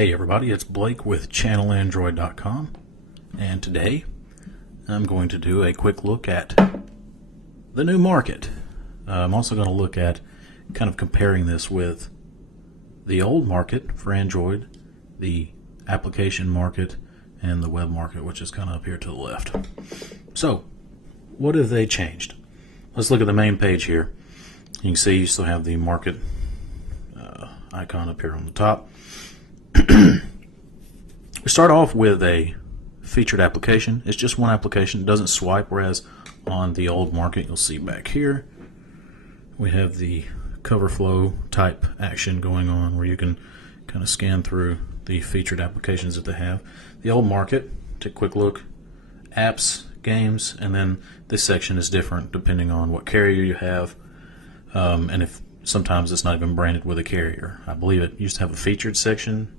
Hey everybody, it's Blake with ChannelAndroid.com, and today I'm going to do a quick look at the new market. I'm also going to look at kind of comparing this with the old market for Android, the application market, and the web market, which is kind of up here to the left. So, what have they changed? Let's look at the main page here. You can see you still have the market icon up here on the top. We start off with a featured application. It's just one application. It doesn't swipe, whereas on the old market, you'll see back here, we have the cover flow type action going on where you can kind of scan through the featured applications that they have. The old market, take a quick look, apps, games, and then this section is different depending on what carrier you have, and if sometimes it's not even branded with a carrier. I believe it used to have a featured section,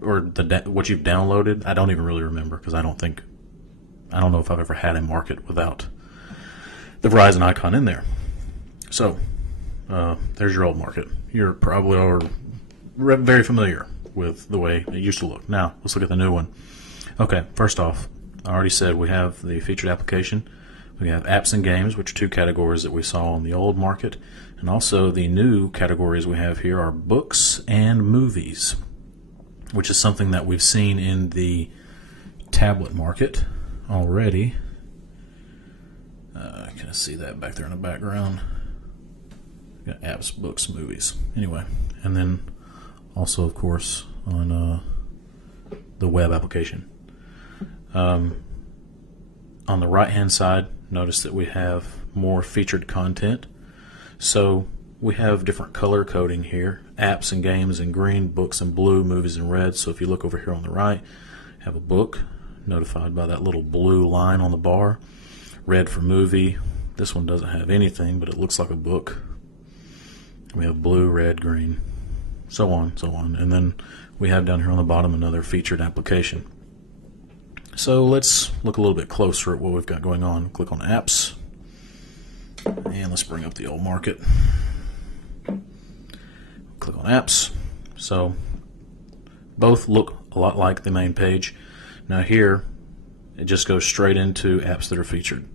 or what you've downloaded. I don't even really remember because I don't know if I've ever had a market without the Verizon icon in there. So there's your old market. You're probably very familiar with the way it used to look. Now let's look at the new one. Okay, first off, I already said we have the featured application. We have apps and games, which are two categories that we saw on the old market. And also the new categories we have here are books and movies, which is something that we've seen in the tablet market already. Can I see that back there in the background? Got apps, books, movies. Anyway, and then also, of course, on the web application. On the right-hand side, notice that we have more featured content. So we have different color coding here. Apps and games in green, books in blue, movies in red. So if you look over here on the right, have a book notified by that little blue line on the bar. Red for movie. This one doesn't have anything, but it looks like a book. We have blue, red, green, so on, so on. And then we have down here on the bottom another featured application. So let's look a little bit closer at what we've got going on. Click on apps, and let's bring up the old market. Click on apps. So both look a lot like the main page. Now here, it just goes straight into apps that are featured.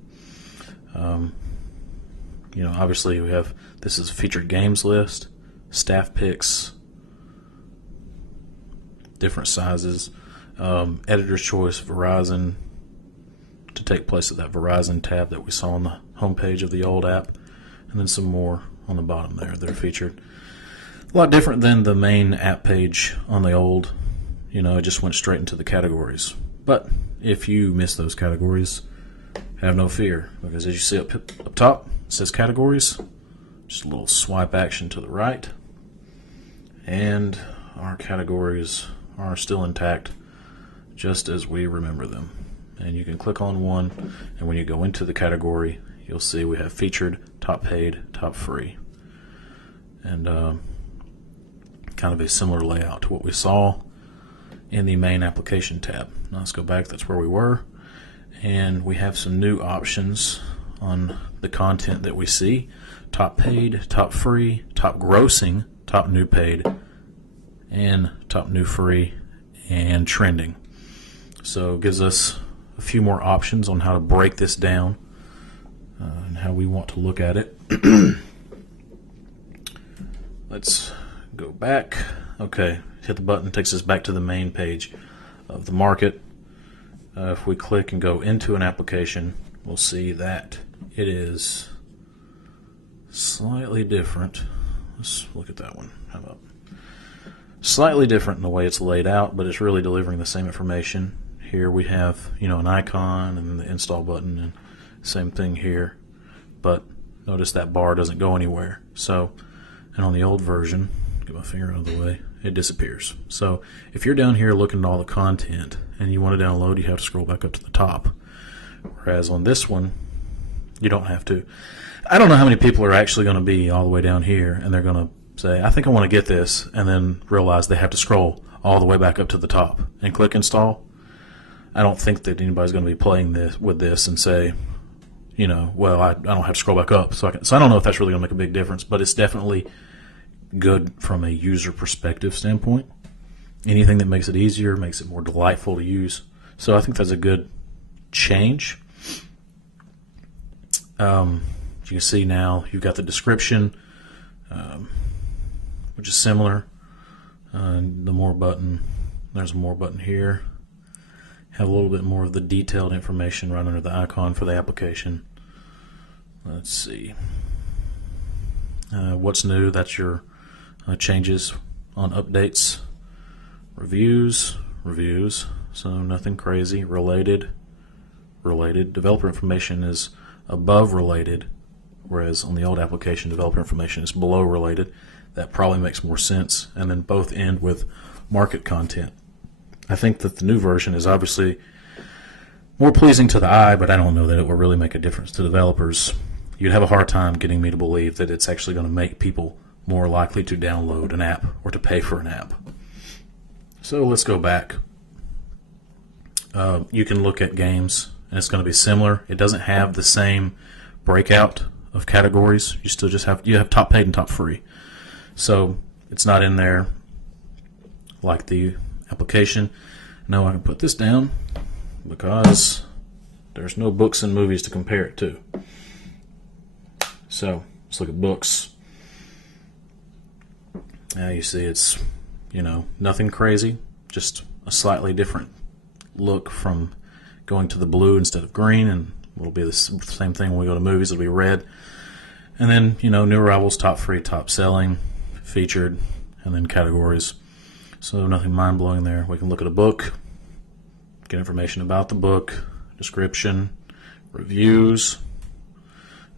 Obviously we have, this is a featured games list, staff picks, different sizes, editor's choice, Verizon, to take place of that Verizon tab that we saw on the home page of the old app, and then some more on the bottom there that are featured. A lot different than the main app page on the old. It just went straight into the categories. But if you miss those categories, have no fear, because as you see up top, it says categories. Just a little swipe action to the right, and our categories are still intact, just as we remember them. And you can click on one, and when you go into the category, you'll see we have featured, top paid, top free, and kind of a similar layout to what we saw in the main application tab. Now let's go back. That's where we were, and we have some new options on the content that we see: top paid, top free, top grossing, top new paid, and top new free, and trending. So it gives us a few more options on how to break this down and how we want to look at it. Let's go back. Okay, hit the button, takes us back to the main page of the market. If we click and go into an application, we'll see that it is slightly different. Let's look at that one. How about slightly different in the way it's laid out, but it's really delivering the same information. Here we have, an icon and the install button, and same thing here. But notice that bar doesn't go anywhere. So, and on the old version, get my finger out of the way, it disappears. So if you're down here looking at all the content and you want to download, you have to scroll back up to the top. Whereas on this one, you don't have to. I don't know how many people are actually going to be all the way down here and they're going to say, I think I want to get this, and then realize they have to scroll all the way back up to the top and click install. I don't think that anybody's going to be playing with this and say, well, I don't have to scroll back up. So I don't know if that's really going to make a big difference, but it's definitely good from a user perspective standpoint. anything that makes it easier, makes it more delightful to use. So I think that's a good change. You can see now you've got the description, which is similar. The more button, there's a more button here. Have a little bit more of the detailed information right under the icon for the application. Let's see. What's new? That's your changes on updates. Reviews. So nothing crazy. Related. Developer information is above related, whereas on the old application, developer information is below related. That probably makes more sense. And then both end with market content. I think that the new version is obviously more pleasing to the eye, but I don't know that it will really make a difference to developers. You'd have a hard time getting me to believe that it's actually going to make people more likely to download an app or to pay for an app. So let's go back. You can look at games, and it's going to be similar. It doesn't have the same breakout of categories. You still just have top paid and top free. So it's not in there like the application. Now I can put this down because there's no books and movies to compare it to. So let's look at books. Now you see it's, nothing crazy, just a slightly different look from going to the blue instead of green, and it'll be the same thing when we go to movies. It'll be red. And then, new arrivals, top free, top selling, featured, and then categories. So nothing mind-blowing there. We can look at a book, get information about the book, description, reviews.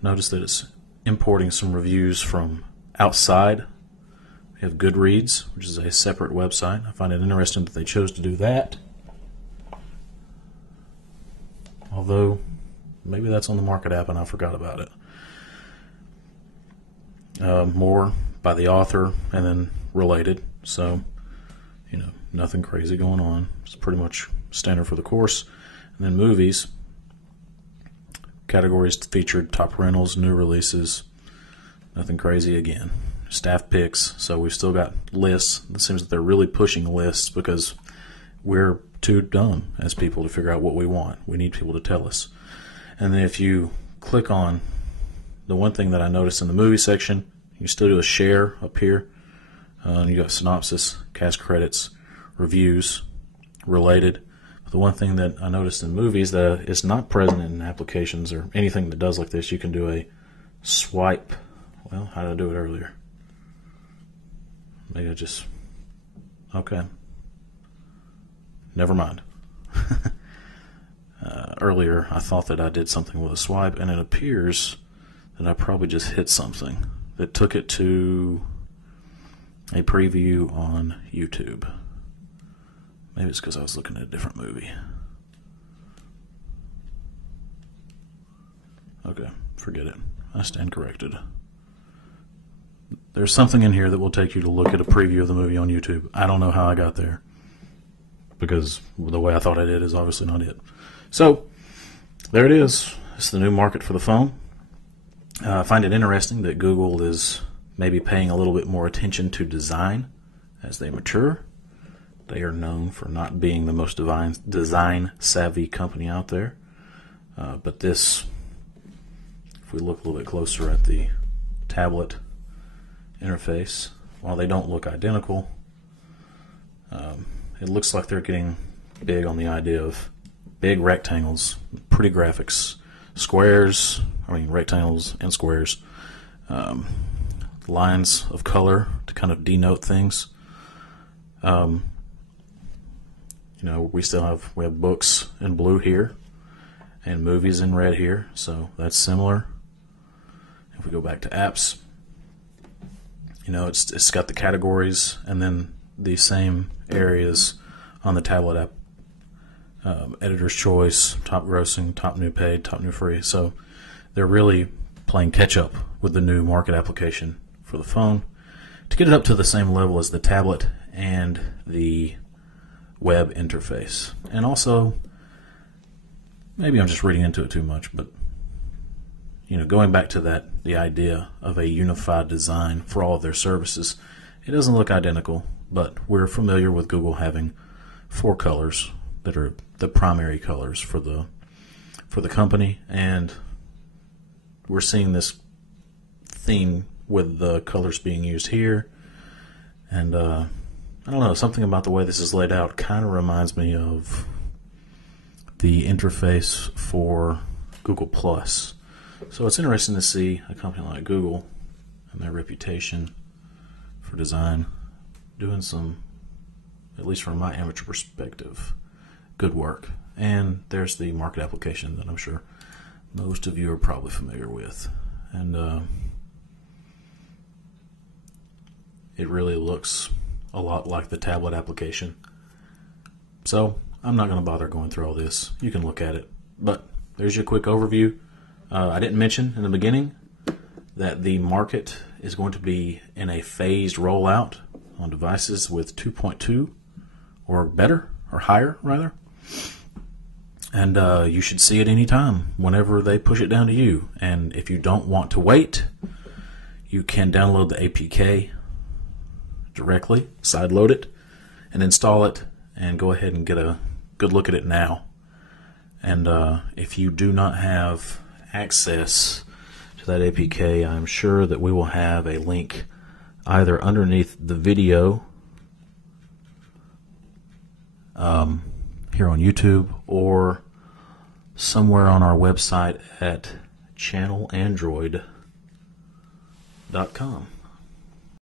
Notice that it's importing some reviews from outside. We have Goodreads, which is a separate website. I find it interesting that they chose to do that. Although, maybe that's on the Market app and I forgot about it. More by the author and then related. So, nothing crazy going on. It's pretty much standard for the course. And then movies. Categories featured, top rentals, new releases. Nothing crazy again. Staff picks. So we've still got lists. It seems that they're really pushing lists because we're too dumb as people to figure out what we want. We need people to tell us. And then if you click on the one thing that I noticed in the movie section, you still do a share up here. You got synopsis, cast credits, reviews, related. But the one thing that I noticed in movies that is not present in applications or anything that does like this, you can do a swipe. Well, how did I do it earlier? Maybe I just... Okay. Never mind. Earlier, I thought that I did something with a swipe, and it appears that I probably just hit something that took it to a preview on YouTube. Maybe it's because I was looking at a different movie. Okay, forget it. I stand corrected. There's something in here that will take you to look at a preview of the movie on YouTube. I don't know how I got there, because the way I thought I did is obviously not it. So, there it is. It's the new market for the phone. I find it interesting that Google is maybe paying a little bit more attention to design as they mature. They are known for not being the most design-savvy company out there. But this, if we look a little bit closer at the tablet interface, while they don't look identical, it looks like they're getting big on the idea of big rectangles, pretty graphics, rectangles and squares, lines of color to kind of denote things. We have books in blue here and movies in red here, so that's similar. If we go back to apps, it's got the categories and then the same areas on the tablet app. Editor's choice, top grossing, top new paid, top new free. So they're really playing catch up with the new market application for the phone to get it up to the same level as the tablet and the web interface. And also, maybe I'm just reading into it too much, but going back to the idea of a unified design for all of their services, it doesn't look identical, but we're familiar with Google having 4 colors that are the primary colors for the company, and we're seeing this theme with the colors being used here. And I don't know, something about the way this is laid out kind of reminds me of the interface for Google Plus. So it's interesting to see a company like Google and their reputation for design doing some, at least from my amateur perspective, good work. And there's the market application that I'm sure most of you are probably familiar with. And it really looks a lot like the tablet application. So I'm not going to bother going through all this. You can look at it. But there's your quick overview. I didn't mention in the beginning that the market is going to be in a phased rollout on devices with 2.2 or better, or higher rather. And you should see it anytime, whenever they push it down to you. And if you don't want to wait, you can download the APK directly, sideload it, and install it, and go ahead and get a good look at it now. And if you do not have access to that APK, I'm sure that we will have a link either underneath the video here on YouTube, or somewhere on our website at channelandroid.com.